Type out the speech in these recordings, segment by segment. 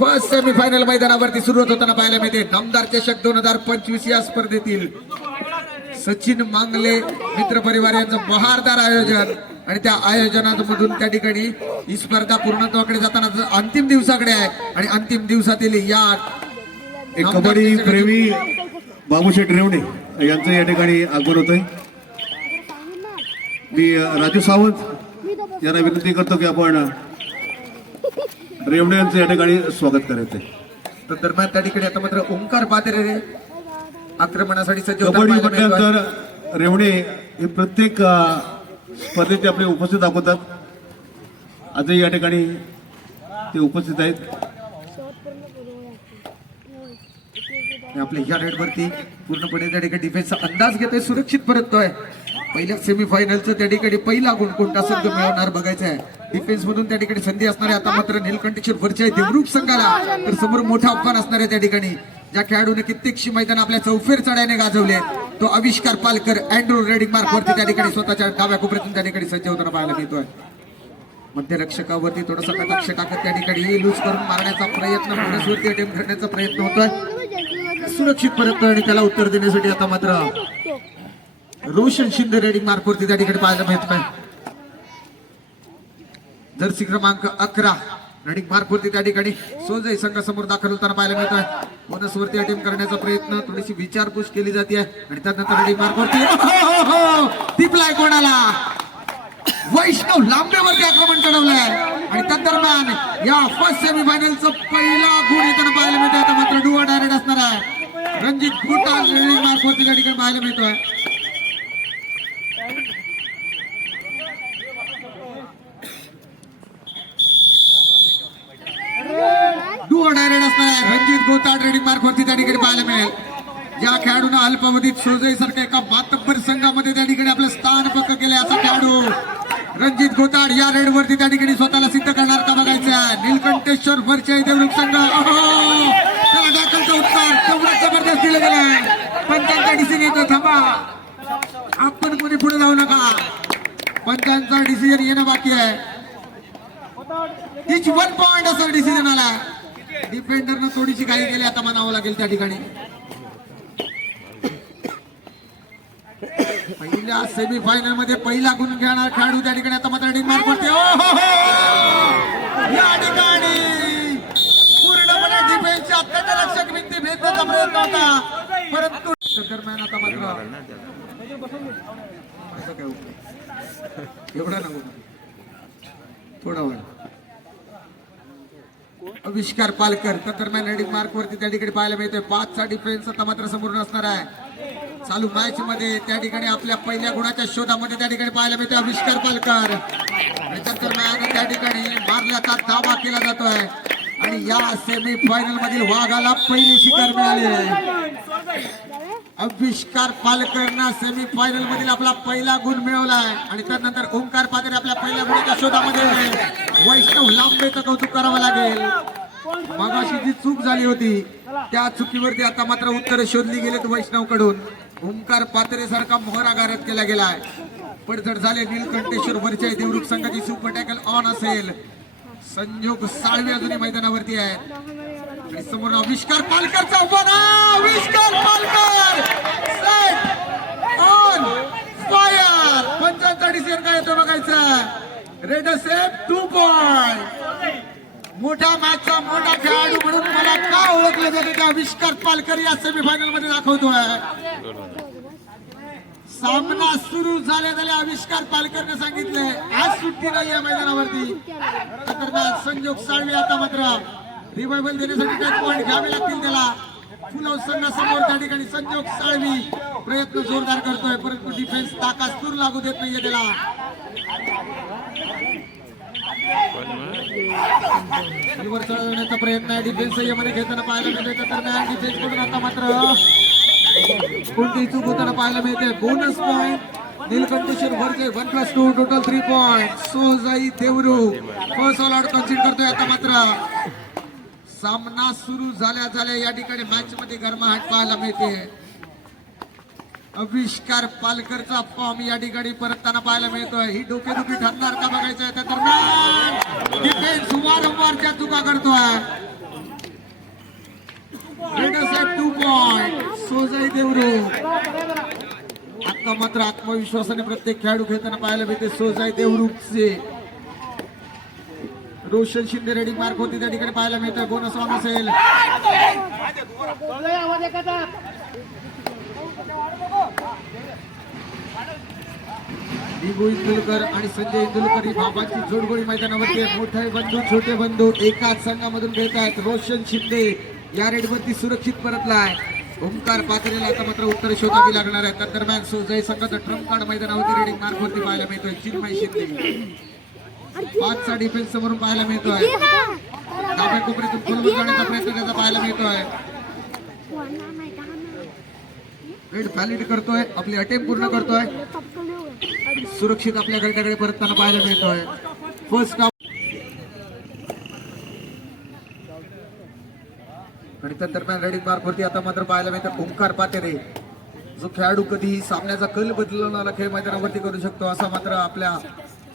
First semifinal मैदानावरती सुरुवात होताना पाहायला मिळते. नामदार चषक 2025 या स्पर्धेतील सचिन मांगले मित्र परिवार यांचं बहारदार आयोजन आणि त्या आयोजनामधून त्या ठिकाणी ही स्पर्धा पूर्णत्वाकडे जाताना अंतिम दिवसाकडे आहे आणि अंतिम दिवसातील या कबड्डी प्रेमी बाबूशेठ रेवणे यांचं या ठिकाणी आगमन होत आहे. मी राजू सावंत यांना विनंती करतो की आपण रेवणे यांचं या ठिकाणी स्वागत करायचं आहे. तर दरम्यान त्या ठिकाणी आता मात्र ओंकार पात्रे आक्रमणासाठी सज्ज कबड्डी म्हटल्यानंतर रेवणे हे प्रत्येक स्पर्धेत आपले उपस्थित दाखवतात. आजही या ठिकाणी ते उपस्थित आहेत. आपल्या ह्या रेडवरती पूर्णपणे त्या ठिकाणी डिफेन्सचा अंदाज घेतोय, सुरक्षित परततोय. पहिल्या सेमीफायनलचं त्या ठिकाणी पहिला गुण कोणता संघ मिळवणार बघायचं आहे. डिफेन्स मधून त्या ठिकाणी संधी असणार आहे. आता मात्र नीलकंठेश्वर वरच्या देवरूप संघाला तर समोर मोठा आव्हान असणार आहे. त्या ठिकाणी ज्या खेळाडूने कित्येकशी मैदान आपल्या चौफेर चढायने गाजवले तो आविष्कार पालकर अँड्रू रेडिंग मार्क वरती त्या ठिकाणी स्वतःच्या डाव्या कोपऱ्यातून त्या ठिकाणी सज्ज होताना पाहायला मिळतोय. मध्यरक्षकावरती थोडासा लक्ष टाकत त्या ठिकाणी लूज करून मारण्याचा प्रयत्न, पुढेवरती अटेम्प्ट करण्याचा प्रयत्न होतोय. सुरक्षित परत आणि त्याला उत्तर देण्यासाठी आता मात्र रोशन शिंदे रेडिंग मार्क वरती त्या ठिकाणी पाहायला मिळतोय. जर्सी क्रमांक 11 रेडिंग मार्क वरती त्या ठिकाणी सोजई संघ समोर दाखल होताना पाहायला मिळतोय. बोनस वरती अटेम्प्ट करण्याचा प्रयत्न, थोडीशी विचारपूस केली जाते आणि त्यानंतर रेडिंग मार्क वरती टिपलाय कोणाला वैष्णव लांबेवरती आक्रमण चढवलंय आणि त्या दरम्यान या फर्स्ट सेमीफायनलचं पहिला गुण येताना पाहायला मिळतोय. आता मात्र डुआ डायरेक्ट असणार आहे. रणजित गुटाळ रेडिंग मार्क वरती त्या ठिकाणी पाहायला मिळतोय. डुआ डायरेक्ट असणार आहे. रणजित गोताड रेडिंग मार्क वरती त्या ठिकाणी पाहायला मिळेल. ज्या खेळाडूने अल्पावधीत सोजई सारख्या एका मातब्बर संघामध्ये त्या ठिकाणी आपलं स्थान पक्क केले असा खेळाडू रणजित गोताड या रेड वरती त्या ठिकाणी स्वतःला सिद्ध करणार का बघायचं आहे. नीलकंठेश्वर वरच्या देवरूप संघ त्याला दाखलचं उत्तर तेवढा जबरदस्त दिलं गेलंय. पंचांचा डिसिजन येतो. थांबा, आपण कोणी पुढे जाऊ नका. पंचांचा डिसिजन येणं बाकी आहे. इच 1 पॉइंट असं डिसिजन आला. डिफेंडरनं थोडीशी काही केली आता म्हणावं लागेल त्या ठिकाणी. पहिल्या सेमीफायनल मध्ये पहिला गुण घेणार खेळाडू त्या ठिकाणी आता मात्र रेडिंग मार्क वरती या ठिकाणी पूर्णपणे डिफेन्सच्या तटरक्षक भिंती भेदण्याचा प्रयत्न होता, परंतु दरम्यान आता मात्र एवढा नको थोडा वेळ आविष्कार पालकर त्या दरम्यान रेडिंग मार्क वरती त्या ठिकाणी पाहायला मिळतोय. 5चा डिफेन्स आता मात्र समोर असणार आहे. चालू मॅच मध्ये त्या ठिकाणी आपल्या पहिल्या गुणाच्या शोधामध्ये त्या ठिकाणी पाहायला मिळतोय आविष्कार पालकर. त्या दरम्यान त्या ठिकाणी मारल्याचा दावा केला जातोय आणि या सेमी फायनल मधील वाघाला पहिली शिकार मिळाली आहे. आविष्कार पालकरनं सेमी फायनल मधील आपला पहिला गुण मिळवलाय आणि त्यानंतर ओंकार पात्रे आपल्या पहिल्या गुणाच्या शोधामध्ये. वैष्णव लांबेचं कौतुक करावं लागेल. मगाशी जी चूक झाली होती त्या चुकीवरती आता मात्र उत्तर शोधली गेलेत वैष्णव कडून. ओंकार पात्रे सारखा मोहरा गारद केला गेलाय. पडझड झाले. नीलकंठेश्वर वरच्या देवरूप संघाची सुपर टॅकल ऑन असेल. संजोग साळवे अजूनही मैदानावरती आहेत आणि समोर आविष्कार पालकरचा Avishkar Palkar set on fire. पंचांचा डिसिजन काय येतो बघायचं. Raid safe 2 point. मोठा मॅचचा मोठा खेळाडू म्हणून मला का ओळखलं जातं ते आविष्कार पालकर या सेमीफायनल मध्ये दाखवतोय. सामना सुरू झाल्या आविष्कार पालकरने सांगितले आज सुट्टी नाही या मैदानावरती. दरम्यान संजोग साळवे आता मात्र रिवायवल देण्यासाठी काही पॉइंट घ्यावे लागतील त्याला. फुलव संघासमोर त्या ठिकाणी संजोग साळवी प्रयत्न जोरदार करतोय, परंतु डिफेन्स ताकासूर लागू देत नाहीये त्याला. वर चढवण्याचा प्रयत्न आहे. डिफेन्स यामध्ये घेताना पाहायला मिळते. दरम्यान डिफेन्स कडून आता मात्र कोणतीही चूक होताना पाहायला मिळते. बोनस पॉइंट नीलकंठेश्वर वरचे 1+2 टोटल 3 पॉइंट. सोजाई देवरू फर्स्ट ऑल आउट कन्सिडर करतोय. आता मात्र सामना सुरू झाल्या या ठिकाणी मॅच मध्ये गरमाहट पाहायला मिळते. आविष्कार पालकरचा फॉर्म या ठिकाणी परतताना पाहायला मिळतोय. ही डोकेदुखी ठरणार का बघायचं आहे. त्या दरम्यान डिफेन्स वारंवार त्या चुका करतोय. पॉइंट सोजई देवरूख. आता मात्र आत्मविश्वासाने प्रत्येक खेळाडू खेळताना पाहायला मिळते सोजई देवरूखचे. रोशन शिंदे रेडिंग मार्क होती त्या ठिकाणी पाहायला मिळतोय. बोनस ऑन असेल. दिगू इंदुलकर आणि संजय इंदुलकर ही बाबांची जोडगोळी मैदानावरती आहे. मोठे बंधू छोटे बंधू एकाच संघामधून खेळत आहेत. रोशन शिंदे या रेडवरती सुरक्षित परतलाय. ओंकार पात्रेला आता मात्र उत्तर शोधावी लागणार आहे. त्या दरम्यान सोजई संघाचा ट्रम्प कार्ड मैदानावरती रेडिंग मार्क वरती पाहायला मिळतोय. चिन्मय शिंदे 5चा डिफेन्स समोरून पाहायला मिळतोय. डाव्या कोपऱ्यातून खोलवर जाण्याचा प्रयत्न त्याचा पाहायला मिळतोय. रेड व्हॅलिड करतोय. आपली अटेम्प्ट पूर्ण करतोय. सुरक्षित आपल्या गटाकडे परतताना पाहायला मिळतोय. फर्स्ट आणि त्या दरम्यान रेडिंग मार्क वरती आता मात्र पाहायला मिळतं ओंकार पातेरे, जो खेळाडू कधीही सामन्याचा कल बदलवणारा खेळ मैदानावरती करू शकतो असा मात्र आपल्या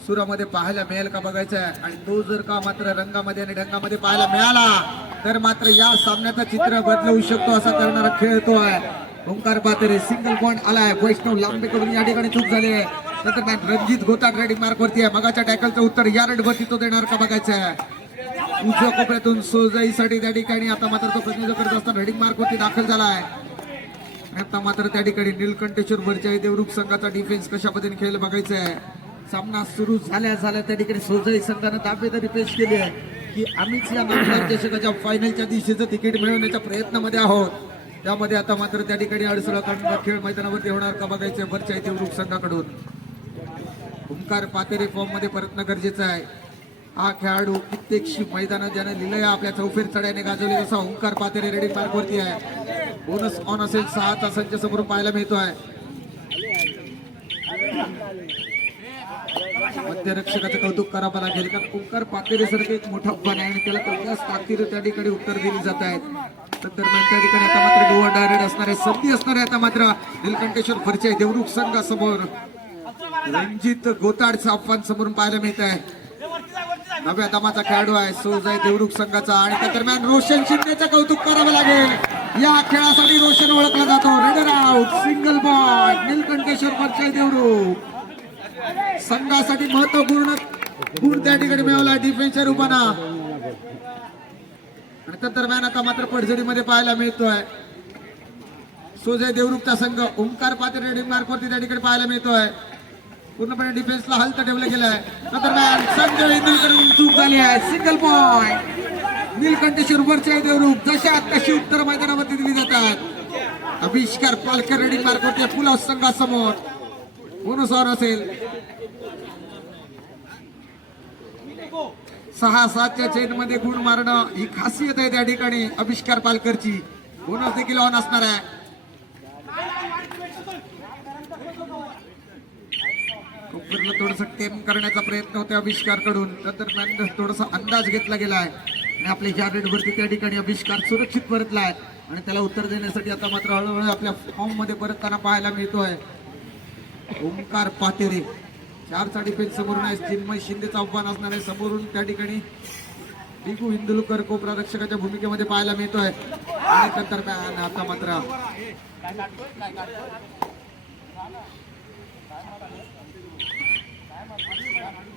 सुरामध्ये पाहायला मिळेल का बघायचं आहे. आणि तो जर का मात्र रंगामध्ये आणि ढंगामध्ये पाहायला मिळाला तर मात्र या सामन्याचं चित्र बदलवू शकतो असा करणारा खेळतोय ओंकार पातेरे. सिंगल पॉइंट आलाय. वैष्णव लांबेकडून या ठिकाणी चूक झाली आहे. तर रणजित गोताड रेडिंग मार्क वरती आहे. मगाच्या टॅकलचं उत्तर या रेडवरती तो देणार का बघायचं आहे. उजव्या कोपऱ्यातून सोजईसाठी त्या ठिकाणी आता मात्र तो प्रतिनिधित्व करत असताना रेडिंग मार्क वरती दाखल झालाय. आता मात्र त्या ठिकाणी नीलकंठेश्वर वरच्या देवरूख संघाचा डिफेन्स कशा पद्धतीने खेळ बघायचा आहे. सामना सुरू झाल्या त्या ठिकाणी सोजई संघाने दावेदारी पेश केली आहे की आम्हीच या नामदार चषकाच्या फायनलच्या दिशेचं तिकीट मिळवण्याच्या प्रयत्नामध्ये आहोत. त्यामध्ये आता मात्र त्या ठिकाणी अडसळ काढून खेळ मैदानावरती होणार का बघायचे वरच्या देवरूख संघाकडून. ओंकार पातेरे फॉर्म मध्ये परतणं गरजेचं आहे. हा खेळाडू कित्येकशी मैदानात ज्याने लिहिलंय आपल्या चौफेर चढ्याने गाजवले तसा ओंकार पातेरे रेडिंग मार्क वरती आहे. बोनस ऑन असेल. 6 तासांच्या समोरून पाहायला मिळतोय. मध्यरक्षकाचं कौतुक करावं लागेल कारण ओंकार पातेरे सारखं एक मोठा पण आहे आणि त्याला तेवढ्याच ताकदीने त्या ठिकाणी उत्तर दिली जात आहेत. तर दरम्यान त्या ठिकाणी आता मात्र डू ऑर डाय असणार आहे. संधी असणार आहे आता मात्र नीलकंठेश्वर वरच्या देवरूख संघासमोर. रणजित गोताडचं आव्हान समोरून पाहायला मिळत आहे. नव्या दमाचा खेळाडू आहे सोजई देवरूख संघाचा. आणि त्या दरम्यान रोशन शिंदेचं कौतुक करावं लागेल. या खेळासाठी रोशन ओळखला जातो. Raider out. Single point Nilkantheshwar वरच्या देवरूख संघासाठी महत्वपूर्ण गुण त्या ठिकाणी मिळवला डिफेन्सच्या रूपानं. आणि त्या दरम्यान आता मात्र पडझडीमध्ये पाहायला मिळतोय सोजई देवरूखचा संघ. ओंकार पातेरे रेडिंग मार्क वरती त्या ठिकाणी पाहायला मिळतोय. पूर्णपणे डिफेन्सला हलत ठेवलं गेलंय. दरम्यान संजय इंदुलकर चूक झाली आहे. सिंगल पॉइंट नीलकंठेश्वर वरच्या देवरूख. जशा तशी उत्तर मैदानावरती दिली जातात. अभिष्कार पालकर रेडिंग मार्क वरती पुला संघासमोर. बोनस ऑन असेल. 6-7च्या चेन मध्ये गुण मारणं ही खासियत आहे त्या ठिकाणी अभिष्कार पालकरची. बोनस देखील ऑन असणार आहे. थोडस टेम करण्याचा प्रयत्न होता अभिष्कार कडून. तर थोडासा अंदाज घेतला गेलाय आणि आपल्या ज्या रेडवरती त्या ठिकाणी अभिष्कार सुरक्षित परतलाय आणि त्याला उत्तर देण्यासाठी आता मात्र हळूहळू आपल्या फॉर्म मध्ये परतताना पाहायला मिळतोय ओंकार पातेरे. 4चा डिफेन्स समोरून आहे. चिन्मय शिंदेचं आव्हान असणार आहे. समोरून त्या ठिकाणी दिगू इंदुलकर कोपरा रक्षकाच्या भूमिकेमध्ये पाहायला मिळतोय. आणि त्या दरम्यान आता मात्र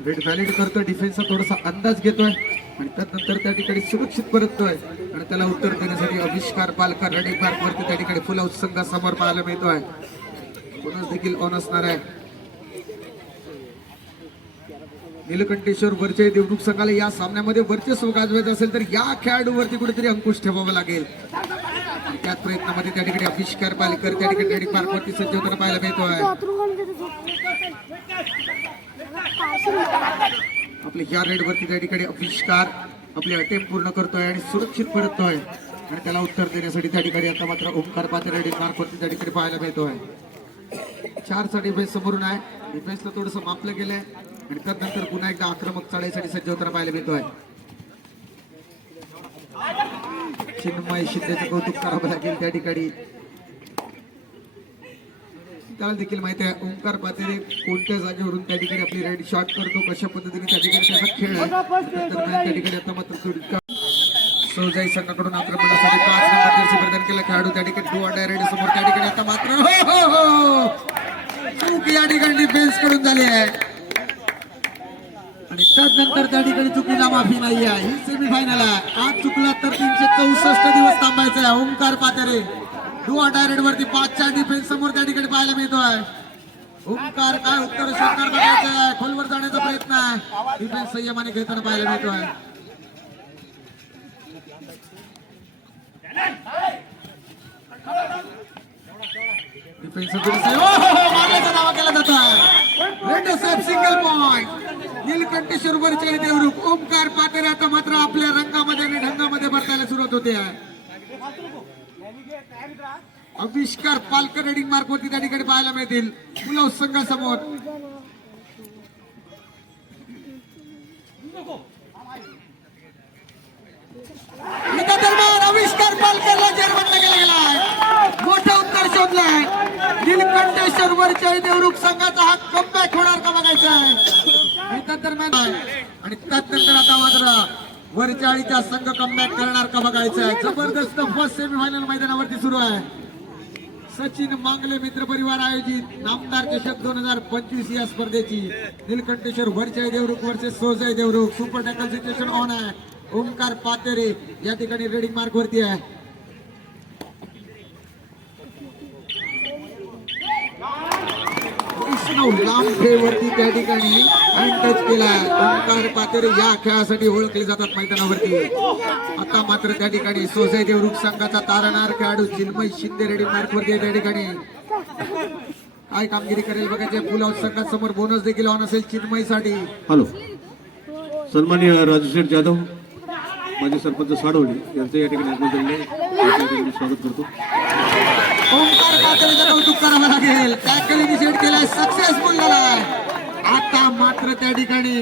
रेड व्हॅलिड करतोय. डिफेन्सचा थोडासा अंदाज घेतोय आणि त्यानंतर त्या ठिकाणी सुरक्षित परततोय आणि त्याला उत्तर देण्यासाठी अभिष्कार पालकर रेडिंग मार्क वरती त्या ठिकाणी फुल हाऊस संघासमोर पाहायला मिळतोय. बोनस देखील ऑन असणार आहे. नीलकंठेश्वर वरच्या देवरूख संघाला या सामन्यामध्ये वर्चस्व गाजवायचं असेल तर या खेळाडूवरती कुठेतरी अंकुश ठेवावा लागेल. त्याच प्रयत्नामध्ये त्या ठिकाणी अभिष्कार पालकर त्या ठिकाणी रेडिंग मार्क वरती सज्ज होताना पाहायला मिळतोय. आपल्या या रेडवरती त्या ठिकाणी अभिष्कार आपले अटेम्प्ट पूर्ण करतोय आणि सुरक्षित परततोय आणि त्याला उत्तर देण्यासाठी त्या ठिकाणी आता मात्र ओंकार पातेरे रेडिंग मार्क वरती त्या ठिकाणी पाहायला मिळतोय. 4चा डिफेन्स समोरून आहे. डिफेन्सला थोडंसं मापलं गेलंय आणि त्यानंतर पुन्हा एकदा आक्रमक चढाईसाठी सज्ज होताना पाहायला मिळतोय. चिन्मय शिंदेचं कौतुक करावं लागेल त्या ठिकाणी. त्याला देखील माहिती आहे ओंकार पातेरे कोणत्या जागेवरून त्या ठिकाणी आपली रेड शॉट करतो, कशा पद्धतीने त्या ठिकाणी त्याचा खेळ आहे. त्या ठिकाणी आता मात्र सौजाई संघाकडून आक्रमणासाठी 5 नंबर जर्सी प्रदान केला खेळाडू त्या ठिकाणी 2 डायरेक्ट समोर त्या ठिकाणी आता मात्र हो चूक या ठिकाणी डिफेन्स कडून झाली आहे आणि त्यानंतर त्या ठिकाणी चुकीला माफी नाही आहे. ही सेमीफायनल आहे. आज चुकला तर 364 दिवस थांबायचं आहे. ओमकार पातेरे 2 डायरेक्ट वरती 5च्या डिफेन्स समोर त्या ठिकाणी पाहायला मिळतोय. ओमकार काय उत्तर शोधणार बघायचं आहे. खोलवर जाण्याचा प्रयत्न आहे. डिफेन्स संयमाने घेताना पाहायला मिळतोय. डिफेन्स मारण्याचा दावा केला जातोय. रेड साहेब सिंगल पॉइंट नीलकंठेश्वर वरचे देवरूप ओमकार पातेरे आता मात्र आपल्या रंगामध्ये आणि ढंगामध्ये बरतायला सुरुवात होते आहे. आविष्कार पालकर रेडिंग मार्क वरती त्या ठिकाणी पाहायला मिळतील पुलाव संघासमोर. त्या दरम्यान आविष्कार पालकरला जेरबंद केला गेलाय. मोठं उत्तर शोधलंय. नीलकंठेश्वर वरच्या देवरूप संघाचा हा कमबॅक होणार का बघायचा आहे. त्या दरम्यान आणि त्यानंतर आता मात्र वरचाळीचा संघ कमबॅक करणार का बघायचा आहे. जबरदस्त फर्स्ट सेमीफायनल मैदानावरती सुरू आहे. सचिन मांगले मित्र परिवार आयोजित नामदार चषक 2025 या स्पर्धेची Neelkantheshwar Varachali Devrukh versus Sojai Devrukh super tackle situation on आहे. ओमकार पातेरे या ठिकाणी रेडिंग मार्क वरती आहे. लांबेवरती त्या ठिकाणी हँड टच केलाय. ओमकार पातेरे या खेळासाठी ओळखले जातात मैदानावरती. आता मात्र त्या ठिकाणी सोसाई देवरूख संघाचा तारणार खेळाडू चिन्मय शिंदे रेडिंग मार्क वरती त्या ठिकाणी काय कामगिरी करेल बघायचे. पुल आउट संघासमोर बोनस देखील ऑन असेल चिन्मय साठी. हॅलो, सन्माननीय राजशेठ जाधव माझे सरपंच साडवली यांचं या ठिकाणी आगमन झाले. स्वागत करतो. ओमकार पातेरेचं कौतुक करावं लागेल. टॅकल इनिशिएट केलाय, सक्सेसफुल झालाय. आता मात्र त्या ठिकाणी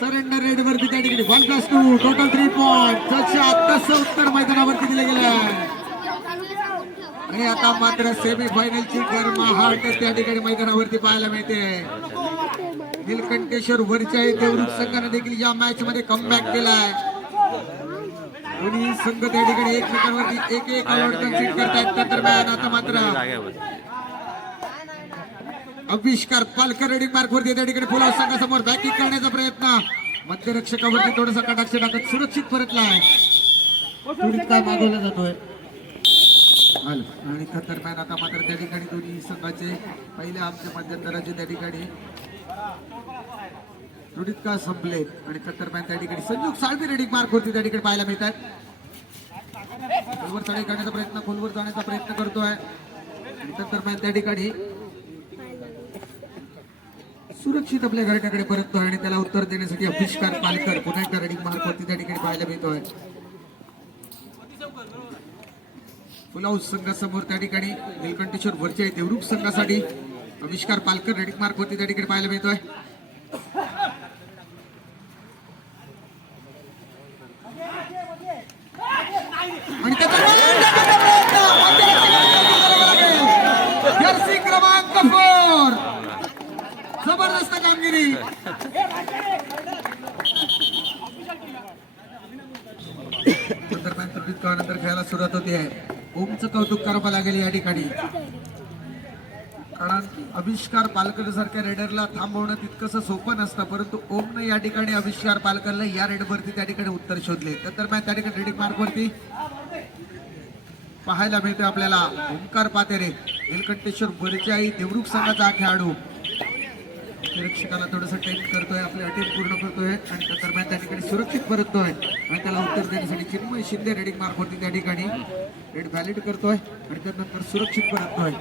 सरेंडर रेड वरती त्या ठिकाणी 1+2 टोटल 3 पॉइंट. तसं उत्तर मैदानावरती दिले गेले आणि आता मात्र सेमीफायनलची गरमाहाट त्या ठिकाणी मैदानावरती पाहायला मिळते. नीलकंठेश्वर वरच्या देवरूख संघाने देखील या मॅच मध्ये कमबॅक केलाय. दोन्ही संघ त्या ठिकाणी एकमेकांवरती एक अलॉट कन्सिड करतायत. त्या दरम्यान आता मात्र आविष्कार पालकर रेडिंग मार्क वरती त्या ठिकाणी पुलाव संघासमोर बॅकिंग करण्याचा प्रयत्न. मध्यरक्षकावरती थोडासा कटाक्ष टाकत सुरक्षित परतलाय. काय मागवला जातोय आणि त्या दरम्यान आता मात्र त्या ठिकाणी दोन्ही संघाचे पहिले आमचे मध्यंतराचे त्या ठिकाणी थोडीत का संपलेत आणि त्या दरम्यान त्या ठिकाणी संयुग साळवी रेडिंग मार्क वरती त्या ठिकाणी पाहायला मिळतात. खोलवर चढाई करण्याचा प्रयत्न, खोलवर जाण्याचा प्रयत्न करतोय आणि त्या दरम्यान त्या ठिकाणी सुरक्षित आपल्या घराण्याकडे परततोय आणि त्याला उत्तर देण्यासाठी आविष्कार पालकर पुन्हा एकदा रेडिंग मार्क वरती त्या ठिकाणी पाहायला मिळतोय. पुलाव संघासमोर त्या ठिकाणी नीलकंठेश्वर वरच्या देवरूख संघासाठी आविष्कार पालकर रेडिंग मार्क वरती त्या ठिकाणी पाहायला मिळतोय. आणि जर्सी क्रमांक 4 जबरदस्त कामगिरी. नंतर खेळायला सुरुवात होती आहे. ओमचं कौतुक करावं लागेल या ठिकाणी कारण आविष्कार पालकर सारख्या रेडरला थांबवणं तितकंसं सोपं नसतं. परंतु ओमने या ठिकाणी आविष्कार पालकरला या रेडवरती त्या ठिकाणी उत्तर शोधले. त्या दरम्यान त्या ठिकाणी रेडिंग मार्क वरती पाहायला मिळतोय आपल्याला ओमकार पातेरे नीलकंठेश्वर वरचाई देवरूख संघाचा खेळाडू निरीक्षकाला थोडंसं टेस्ट करतोय, आपले अटेम्प्ट पूर्ण करतोय आणि त्या दरम्यान त्या ठिकाणी सुरक्षित परततोय आणि त्याला उत्तर देण्यासाठी चिन्मय शिंदे रेडिंग मार्क वरती त्या ठिकाणी रेड व्हॅलिड करतोय आणि त्यानंतर सुरक्षित परततोय.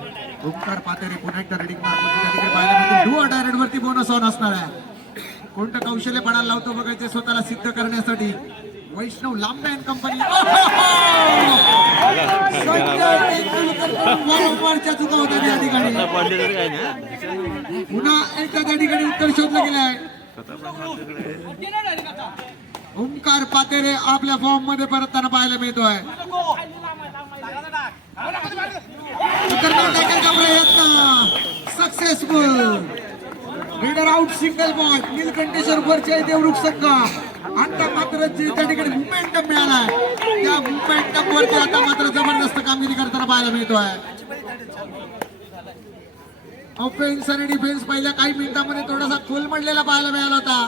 ओमकार पातेरे पुन्हा एकदा रेडिंग मार्क वरती त्या ठिकाणी पाहायला मिळते. डू डायरेक्ट वरती बोनस ऑन असणार आहे. कोणतं कौशल्य पणाला लावतो बघायचे स्वतःला सिद्ध करण्यासाठी. वैष्णव लांबे अँड कंपनी वारंवारच्या चुका होत्या त्या ठिकाणी. पुन्हा एकदा त्या ठिकाणी उत्तर शोधलं गेलं आहे. ओमकार पातेरे आपल्या फॉर्म मध्ये परतताना पाहायला मिळतोय. प्रयत्न successful. Raider out single point Nilkantheshwar वरचे देवरूख संघ आता मात्र जे त्या ठिकाणी मोमेंटम मिळालाय त्या मोमेंटम वरती आता मात्र जबरदस्त कामगिरी करताना पाहायला मिळतोय. ऑफेन्स आणि डिफेन्स पहिल्या काही मिनिटांमध्ये थोडासा खोलमडलेला पाहायला मिळाला होता,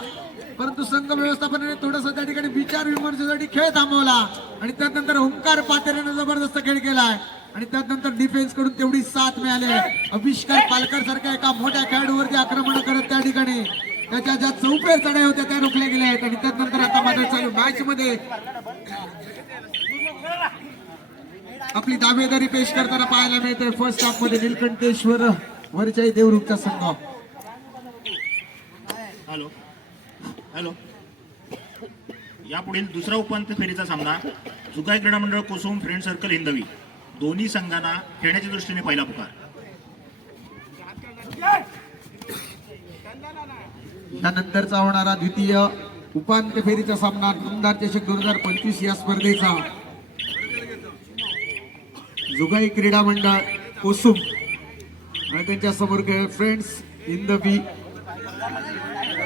परंतु संघ व्यवस्थापनाने थोडासा त्या ठिकाणी विचार विमर्शेसाठी खेळ थांबवला आणि त्यानंतर ओंकार पातेरेने जबरदस्त खेळ केलाय आणि त्यानंतर डिफेन्स कडून तेवढी साथ मिळाली. अविष्कार पालकर सारख्या एका मोठ्या खेळाडूवरती आक्रमण करत त्या ठिकाणी त्याच्या ज्या चौफेर चढाई होत्या त्या रोखल्या गेल्या आहेत आणि त्यानंतर आता मात्र चालू मॅच मध्ये आपली दावेदारी पेश करताना पाहायला मिळते. फर्स्ट हाफ मध्ये नीलकंठेश्वर वरच्याही देवरुखचा संघ. हॅलो हॅलो यापुढील दुसरा उपांत्य फेरीचा सामना जुगाई क्रीडा मंडळ कोसुम फ्रेंड सर्कल हिंदवी दोन्ही संघांना खेळण्याच्या दृष्टीने पहिला पुकार. त्यानंतरचा होणारा द्वितीय उपांत्य फेरीचा सामना नामदार चषक 2025 या स्पर्धेचा जुगाई क्रीडा मंडळ कोसुम आणि त्यांच्या समोर फ्रेंड्स हिंदवी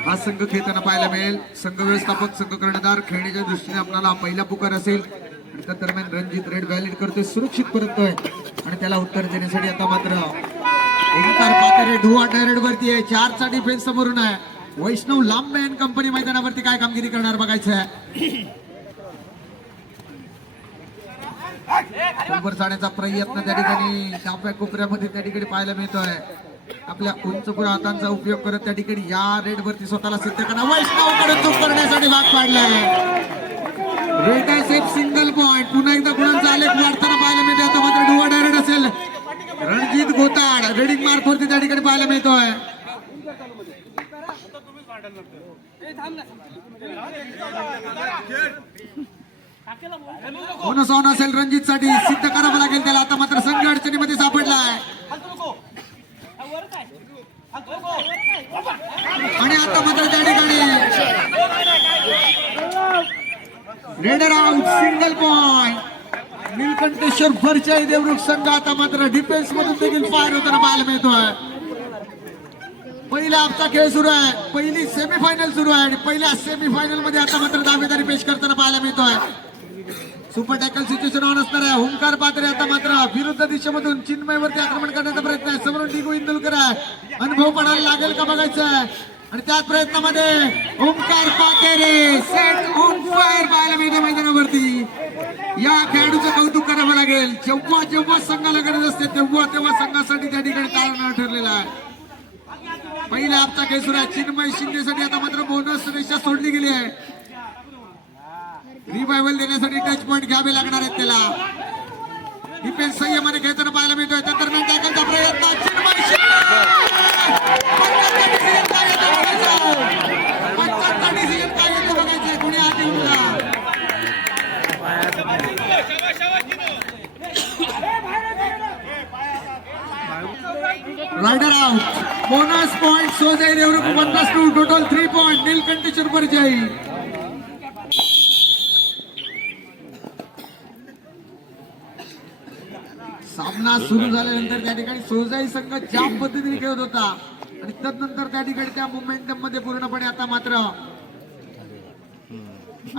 हा संघ खेळताना पाहायला मिळेल. संघ व्यवस्थापक संघ कर्णधार खेळण्याच्या दृष्टीने आपल्याला पहिला पुकार असेल आणि त्या दरम्यान रणजित रेड व्हॅलिड करतोय, सुरक्षित परततोय आणि त्याला उत्तर देण्यासाठी आता मात्र ओंकार पातेरे ढुआ डायरेक्ट वरती आहे. 4चा डिफेन्स समोरून आहे. वैष्णव लांबे अँड कंपनी मैदानावरती काय कामगिरी करणार बघायचं आहे. बरोबर जाण्याचा प्रयत्न त्या ठिकाणी डाव्या कोपऱ्यामध्ये त्या ठिकाणी पाहायला मिळतोय. आपल्या उंचपुरा हातांचा उपयोग करत त्या ठिकाणी या रेड वरती स्वतःला सिद्ध करणार वैष्णवकडे चूक करण्यासाठी भाग पाडलाय. रेड सेफ सिंगल पॉइंट पुन्हा एकदा गुणांचा आलेख वाढताना पाहायला मिळते. आता मात्र डुआ डायरेक्ट असेल. रणजित गोताड रेडिंग मार्क वरती त्या ठिकाणी पाहायला मिळतोय. बोनस ऑन असेल रणजित साठी, सिद्ध करावं लागेल त्याला. आता मात्र संघ अडचणीमध्ये सापडलाय आणि आता मात्र त्या ठिकाणी raider out single point. Neelkantheshwar Bharchai Devrukh संघ आता मात्र डिफेन्स मधून देखील फायर होताना पाहायला मिळतोय. पहिला हाफचा खेळ सुरू आहे, पहिली सेमीफायनल सुरू आहे आणि पहिल्या सेमीफायनल मध्ये आता मात्र दावेदारी पेश करताना पाहायला मिळतोय. सुपर टॅकल सिच्युएशन ऑन असणार आहे. ओंकार पात्रे आता मात्र विरुद्ध दिशेमधून चिन्मयवरती आक्रमण करण्याचा प्रयत्न आहे. समोरून डिगू इंदुलकर आहे. अनुभव पडायला लागेल का बघायचं आहे आणि त्याच प्रयत्नामध्ये ओंकार पातेरे सेट ऑन फायर पाहायला मिळते मैदानावरती. या खेळाडूचं कौतुक करावं लागेल. जेव्हा जेव्हा संघाला गरज असते तेव्हा तेव्हा संघासाठी त्या ठिकाणी तारण ठरलेला आहे. पहिल्या हाफचा खेळ सुरू आहे. चिन्मय शिंदेसाठी आता मात्र बोनस रेषा सोडली गेली आहे. रिवायवल देण्यासाठी टच पॉइंट घ्यावे लागणार आहेत त्याला. डिफेन्स संयमाने खेळताना पाहायला मिळतोय. त्या दरम्यान टॅकलचा प्रयत्न चिन्मय डिसिजन काय येतो बघायचंय. कोणी आधी मुला raider out. Bonus point Sojai Devrukh 1+2 total 3 point Neelkantheshwar Bharchai. सामना सुरू झाल्यानंतर त्या ठिकाणी सोजाई संघ ज्या पद्धतीने खेळत होता आणि त्यानंतर त्या ठिकाणी त्या मोमेंटम मध्ये पूर्णपणे आता मात्र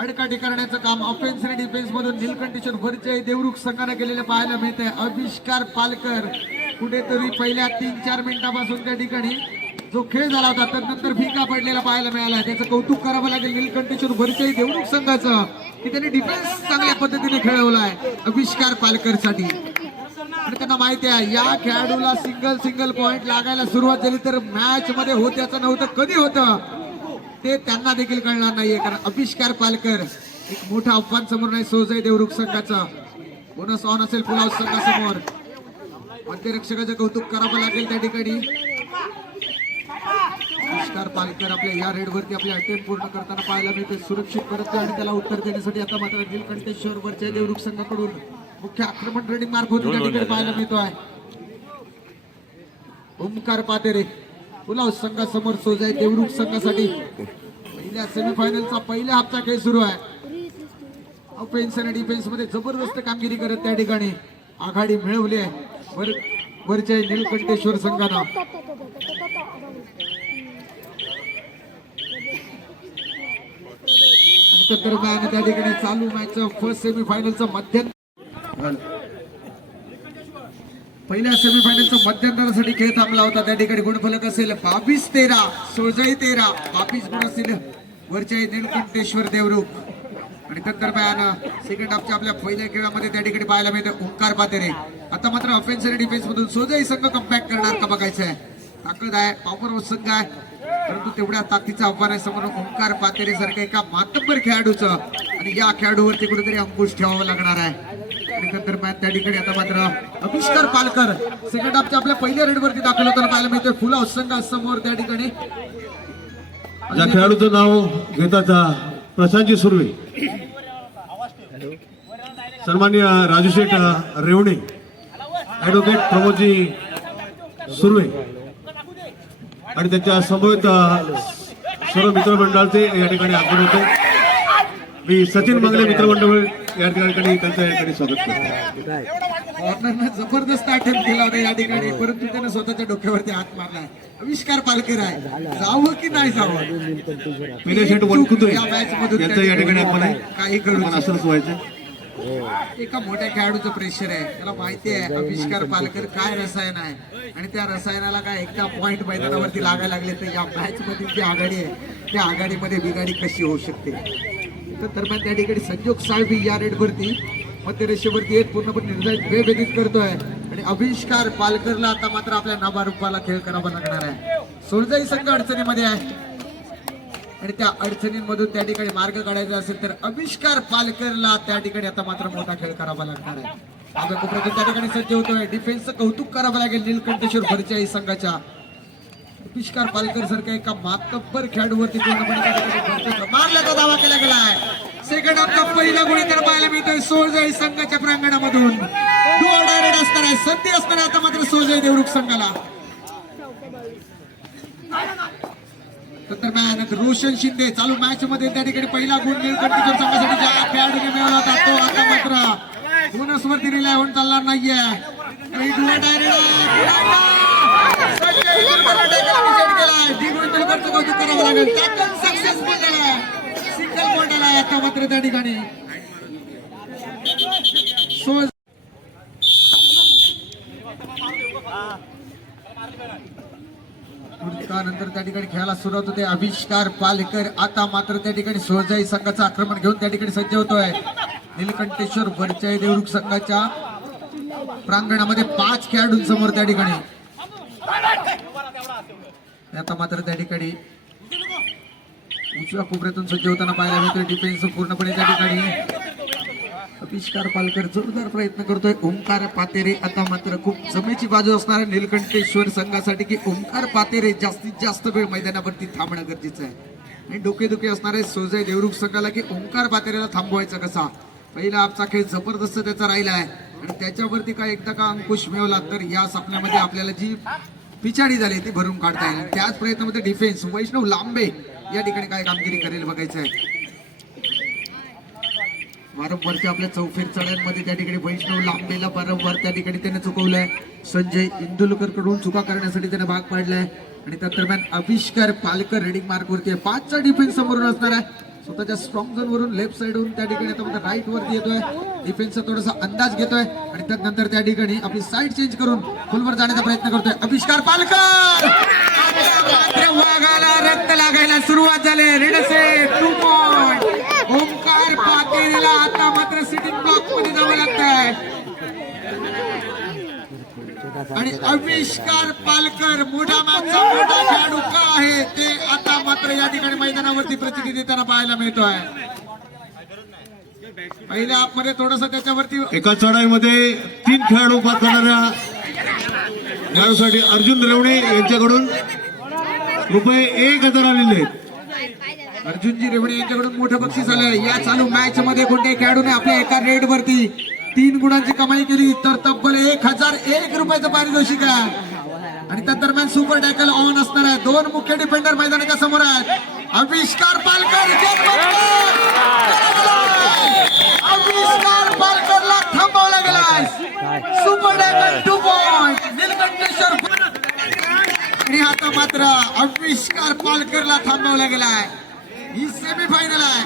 अडकाठी करण्याचं काम ऑफेन्स आणि डिफेन्स मधून नीलकंठेश्वर भरचाई देवरुख संघाने केलेलं पाहायला मिळतंय. अविष्कार पालकर कुठेतरी पहिल्या 3-4 मिनिटांपासून त्या ठिकाणी जो खेळ झाला होता त्यानंतर फिका पडलेला पाहायला मिळाला. त्याचं कौतुक करावं लागेल नीलकंठेश्वर भरचाई देवरुख संघाचं की त्यांनी डिफेन्स चांगल्या पद्धतीने खेळवलाय अविष्कार पालकर साठी. आणि त्यांना माहिती आहे या खेळाडूला सिंगल पॉइंट लागायला सुरुवात झाली तर मॅच मध्ये होत्याचं नव्हतं कधी होतं ते त्यांना देखील कळणार नाहीये. कारण अविष्कार पालकर एक मोठा आव्हान समोर नाही सोजाई देवरुख संघाचं. बोनस ऑन असेल पुलाव संघासमोर. मध्यरक्षकाचं कौतुक करावं लागेल त्या ठिकाणी. अविष्कार पालकर आपल्या या रेडवरती आपले अटेम्प्ट पूर्ण करताना पाहायला मिळते. सुरक्षित परत आणि त्याला उत्तर देण्यासाठी आता मात्र नीलकंठेश्वर वरच्या देवरुख संघाकडून मुख्य आक्रमण रेडिंग मार्क होती त्या ठिकाणी पाहायला मिळतोय. ओंकार पातेरे पुलाव संघासमोर सोजाई देवरुख संघासाठी पहिल्या सेमीफायनलचा पहिल्या हाफचा खेळ सुरू आहे. ऑफेन्स आणि डिफेन्स मध्ये जबरदस्त कामगिरी करत त्या ठिकाणी आघाडी मिळवली आहे वरच्या नीलकंठेश्वर संघानं. आणि दरम्यान त्या ठिकाणी चालू मॅचचं फर्स्ट सेमीफायनलचं पहिल्या सेमीफायनलचं मध्यंतरासाठी खेळ थांबला होता. त्या ठिकाणी गुणफलक असेल 22-13, सोळजाई 13, 22 गुण असतील वरच्या नीलकंठेश्वर देवरूख. आणि त्या दरम्यान सेकंड हाफच्या आपल्या पहिल्या खेळामध्ये त्या ठिकाणी पाहायला मिळते ओंकार पातेरे. आता मात्र ऑफेन्स आणि डिफेन्स मधून सोळजाई संघ कमबॅक करणार का बघायचं आहे. ताकद आहे, पॉवर संघ आहे, परंतु तेवढ्या ताकदीचं आव्हान आहे समोर ओंकार पातेरे सारखं एका मातब्बर खेळाडूचं. आणि या खेळाडूवरती कुठेतरी अंकुश ठेवावा लागणार आहे. आणि त्या दरम्यान त्या ठिकाणी आता मात्र अभिष्कार पालकर सेकंड हाफच्या आपल्या पहिल्या रेडवरती दाखल होताना पाहायला मिळतोय फुला संघ समोर. त्या ठिकाणी ज्या खेळाडूचं नाव घेतात प्रशांतजी सुर्वे, सन्माननीय राजूशेठ रेवणे, ऍडव्होकेट प्रमोदजी सुर्वे आणि त्यांच्या समवेत सर्व मित्रमंडळाचे या ठिकाणी आगमन होते. मी सचिन मंगले मित्रमंडळ या ठिकाणी त्यांचं या ठिकाणी स्वागत करतो. कॉर्नरनं जबरदस्त अटेम्प्ट केला होता या ठिकाणी, परंतु त्यानं स्वतःच्या डोक्यावरती हात मारलाय. आविष्कार पालकर आहे, जावं की नाही जावं. पहिले शेट वनकुत्रे या मॅच मधून यांचं या ठिकाणी आपण आहे. काही करू पण असंच व्हायचं. एका मोठ्या खेळाडूचं प्रेशर आहे, त्याला माहिती आहे आविष्कार पालकर काय रसायन आहे. आणि त्या रसायनाला काय एकदा पॉइंट मैदानावरती लागायला लागले तर या मॅच मधील जी आघाडी आहे त्या आघाडीमध्ये बिघाडी कशी होऊ शकते. तर दरम्यान त्या ठिकाणी संजोग साळवी या रेडवरती मध्य रेषेवरती एक पूर्णपणे निर्धारित वेळ व्यतीत करतोय. आणि आविष्कार पालकरला आता मात्र आपल्या नाबारूपाला खेळ करावा लागणार आहे. सोळजाई संघ अडचणीमध्ये आहे आणि त्या अडचणींमधून त्या ठिकाणी मार्ग काढायचा असेल तर आविष्कार पालकरला त्या ठिकाणी आता मात्र मोठा खेळ करावा लागणार आहे. आपल्या कोपऱ्यातून त्या ठिकाणी सज्ज होतोय. डिफेन्सचं कौतुक करावं लागेल नीलकंठेश्वर भरचाई संघाच्या. आविष्कार पालकर सारखा एका मातब्बर खेळाडूवरती पूर्णपणे मारल्याचा दावा केला गेलाय. सेकंड हाफचा पहिला गुण तर पाहायला मिळतोय सोळजाई संघाच्या प्रांगणामधून. डुअल डायरेक्ट असणार आहे, संधी असणार आहे आता मात्र सोळजाई देवरूख संघाला. दरम्यान रोशन शिंदे चालू मॅच मध्ये त्या ठिकाणी पहिला गुण नीलकंठेश्वर संघासाठी ज्या खेळाडूने मिळवला होता तो आता मात्र बोनसवरती रिलाय होऊन चालणार नाहीये. कौतुक करावं लागेल. सक्सेसफुल झाला, सिंगल पॉइंट आला आता मात्र त्या ठिकाणी नंतर त्या ठिकाणी खेळायला सुरुवात होते. आविष्कार पालकर आता मात्र त्या ठिकाणी सोळजाई संघाचं आक्रमण घेऊन त्या ठिकाणी सज्ज होतोय. नीलकंठेश्वर भरचाई देवरूख संघाच्या प्रांगणामध्ये 5 खेळाडूंसमोर त्या ठिकाणी आता मात्र त्या ठिकाणी उजव्या कोपऱ्यातून सज्ज होताना पाहायला मिळतोय. डिफेन्स पूर्णपणे त्या ठिकाणी आविष्कार पालकर जोरदार प्रयत्न करतोय. ओंकार पातेरे आता मात्र खूप जमेची बाजू असणार आहे नीलकंठेश्वर संघासाठी की ओंकार पातेरे जास्तीत जास्त वेळ मैदानावरती थांबणं गरजेचं आहे. आणि डोकेदुखी असणार आहे सोळजाई देवरूख संघाला की ओंकार पातेरेला थांबवायचा कसा. पहिला आपचा खेळ जबरदस्त त्याचा राहिला आहे आणि त्याच्यावरती काय एकदा का अंकुश मिळवला तर या सामन्यामध्ये आपल्याला जी पिछाडी झाली ती भरून काढता येईल. त्याच प्रयत्नामध्ये डिफेन्स वैष्णव लांबे या ठिकाणी काय कामगिरी करेल बघायचं आहे. वारंवारच्या आपल्या चौफेर चढ्यांमध्ये त्या ठिकाणी वैष्णव लांबेला वारंवार त्या ठिकाणी त्याने चुकवलंय. संजय इंदुलकर कडून चुका करण्यासाठी त्याने भाग पाडलाय. आणि त्या दरम्यान आविष्कार पालकर रेडिंग मार्क वरती आहे. 5चा डिफेन्स समोरून असणार आहे. स्वतःच्या स्ट्रॉंग झोन वरून लेफ्ट साइड वरून त्या ठिकाणी आता राईट वरती येतोय. डिफेन्सचा थोडासा अंदाज घेतोय आणि त्यानंतर त्या ठिकाणी आपली साईड चेंज करून फुलवर जाण्याचा प्रयत्न करतोय आविष्कार पालकर. वाघाला रक्त लागायला सुरुवात झाली. रेडसे 2 पॉइंट. ओंकार पातेरीला आता मात्र सिटिंग ब्लॉक मध्ये जावं लागतंय. आणि आविष्कार पालकर मोठा मॅचचा मोठा खेळाडू का आहे ते आता मात्र या ठिकाणी मैदानावरती प्रचिती देताना पाहायला मिळतोय. पहिल्या हाफ मध्ये थोडस त्याच्यावरती एका चढाईमध्ये 3 खेळाडू पास करणाऱ्या खेळाडूसाठी अर्जुन रेवणे यांच्याकडून रुपये 1000 आलेले आहेत. अर्जुनजी रेवणे यांच्याकडून मोठं बक्षीस आलंय. या चालू मॅच मध्ये कोणत्याही खेळाडूने आपल्या एका रेड वरती 3 गुणांची कमाई केली तर तब्बल 1001 रुपयाचं पारितोषिक आहे. आणि त्या दरम्यान सुपर टॅकल ऑन असणार आहे. 2 मुख्य डिफेंडर मैदानाच्या समोर आहेत. आविष्कार पालकर आविष्कार पालकरला थांबवला गेलाय. Super tackle 2 point Nilkantheshwar. आणि आता मात्र आविष्कार पालकरला थांबवला गेलाय. ही सेमीफायनल आहे.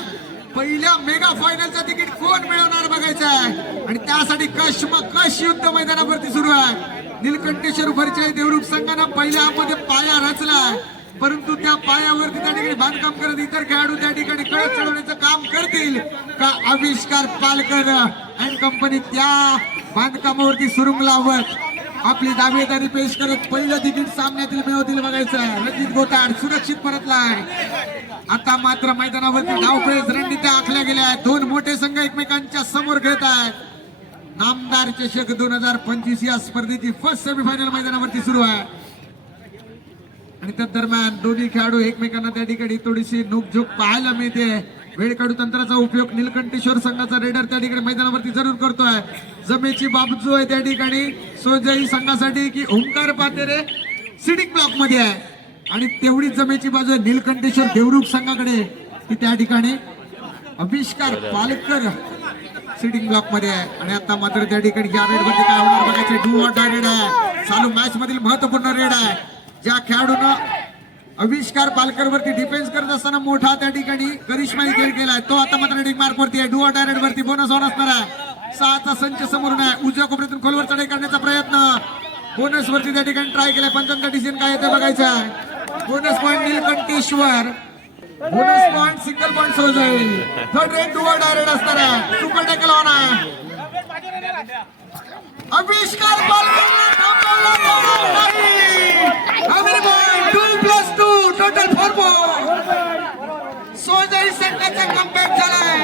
पहिल्या मेगा फायनलचं तिकीट कोण मिळवणार बघायचं आहे आणि त्यासाठी कश युद्ध मैदानावरती सुरू आहे. नीलकंठेश्वर परिचय देवरुख संघानं पहिल्या मध्ये पाया रचलाय, परंतु त्या पायावरती त्या ठिकाणी बांधकाम करत इतर खेळाडू त्या ठिकाणी कळत चढवण्याचं काम करतील का आविष्कार पालकर अँड कंपनी त्या बांधकामावरती सुरुंग लावत आपली दावेदारी पेश करत पहिलं तिकीट सामन्यातील मिळवतील बघायचं आहे. रणजित गोताड सुरक्षित परतलाय. आता मात्र मैदानावरती डावपेच रणनीत्या आखल्या गेल्या आहेत. दोन मोठे संघ एकमेकांच्या समोर खेळत आहेत. नामदार चषक 2025 या स्पर्धेची फर्स्ट सेमीफायनल मैदानावरती सुरू आहे आणि त्या दरम्यान दोन्ही खेळाडू एकमेकांना त्या ठिकाणी थोडीशी नोकझोक पाहायला मिळते. वेळ काढू तंत्राचा उपयोग नीलकंठेश्वर संघाचा रेडर त्या ठिकाणी मैदानावरती जरूर करतोय. जमेची बाजू आहे त्या ठिकाणी सोजई संघासाठी की ओंकार पातेरे सिटिंग ब्लॉक मध्ये आहे आणि तेवढीच जमेची बाजू आहे नीलकंठेश्वर देवरुख संघाकडे की त्या ठिकाणी आविष्कार पालकर सिटिंग ब्लॉक मध्ये आहे. आणि आता मात्र त्या ठिकाणी या रेड मध्ये काय होणार बघायचं. डू ऑर डाय रेड आहे. चालू मॅच मधील महत्वपूर्ण रेड आहे. ज्या खेळाडूनं आविष्कार पालकर वरती डिफेन्स करत असताना मोठा त्या ठिकाणी करिश्माई खेळ केलाय तो आता मात्र रेडिंग मार्क वरती आहे. डू ऑर डाय रेड वरती बोनस ऑन असणार आहे. 6चा संच समोरून आहे. उजव्या कोपऱ्यातून खोलवर चढाई करण्याचा प्रयत्न बोनस वरती त्या ठिकाणी ट्राय केलाय. पंचांचा डिसिजन काय येते बघायचं आहे. Bonus point Neelkantheshwar, bonus point single point Sojai. Third raid do or die raid असणार आहे. सुपर टॅकल ऑन आहे. आविष्कार पालकर टोटल 4 पॉइंट. सोजई संघाचा कमबॅक झालाय.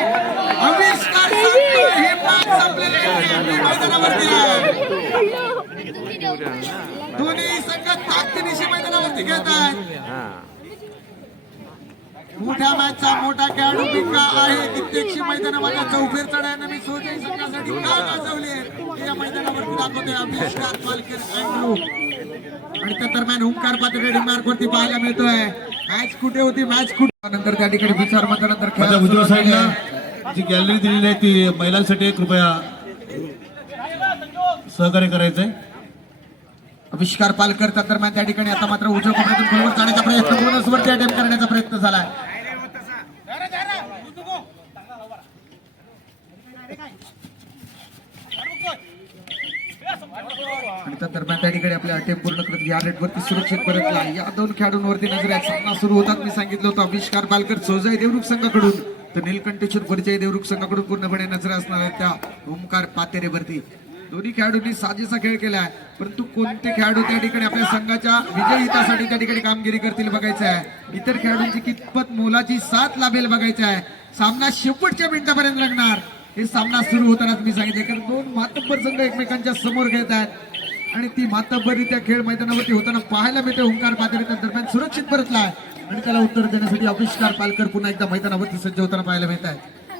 आविष्कार सांगतोय हे मॅच संपलेली नाही, मैदानावरती आहे. दोन्ही संघ ताकदीनिशी मैदानावरती खेळत आहेत. मोठ्या मॅचचा मोठा खेळाडू पिका आहे. कित्येकशी मैदानामध्ये चौफेर चढायला मी सोजई संघासाठी का गाजवले या मैदानावरती दाखवतोय आविष्कार पालकर अँड्रू. आणि त्या दरम्यान ओंकार पात्र रेडिंग मार्क वरती पाहायला मिळतोय. मॅच कुठे होती, मॅच कुठे नंतर त्या ठिकाणी विचार मतनंतर माझ्या उजव्या साईडला जी गॅलरी दिलेली आहे ती महिलांसाठी कृपया सहकार्य करायचंय. आविष्कार पालकर त्या दरम्यान त्या ठिकाणी आता मात्र उजव्या कोपऱ्यातून खोलवर जाण्याचा प्रयत्न बोनस वरती अटेम्प्ट करण्याचा प्रयत्न झालाय. आणि त्या दरम्यान त्या ठिकाणी आपल्या अटेम्प्ट पूर्ण करत या रेड वरती सुरक्षित परतला. या दोन खेळाडूंवरती नजर आहे. सामना सुरू होतात मी सांगितलं होतं आविष्कार पालकर सोजई देवरुख संघाकडून तर नीलकंठेश्वर परिचय देवरुख संघाकडून पूर्णपणे नजर असणार आहे त्या ओंकार पातेरेवरती. दोन्ही खेळाडूंनी साजेसा खेळ केलाय, परंतु कोणते खेळाडू त्या ठिकाणी आपल्या संघाच्या विजयितासाठी त्या ठिकाणी कामगिरी करतील बघायचं आहे. इतर खेळाडूंची कितपत मोलाची साथ लाभेल बघायचं आहे. सामना शेवटच्या मिनिटापर्यंत लागणार. हे सामना सुरू होतानाच मी सांगितले कारण दोन मातब्बर संघ एकमेकांच्या समोर खेळत आहेत आणि ती मातब्बरी त्या खेळ मैदानावरती होताना पाहायला मिळते. ओंकार पातेरे त्या दरम्यान सुरक्षित परतलाय आणि त्याला उत्तर देण्यासाठी आविष्कार पालकर पुन्हा एकदा मैदानावरती सज्ज होताना पाहायला मिळत आहे.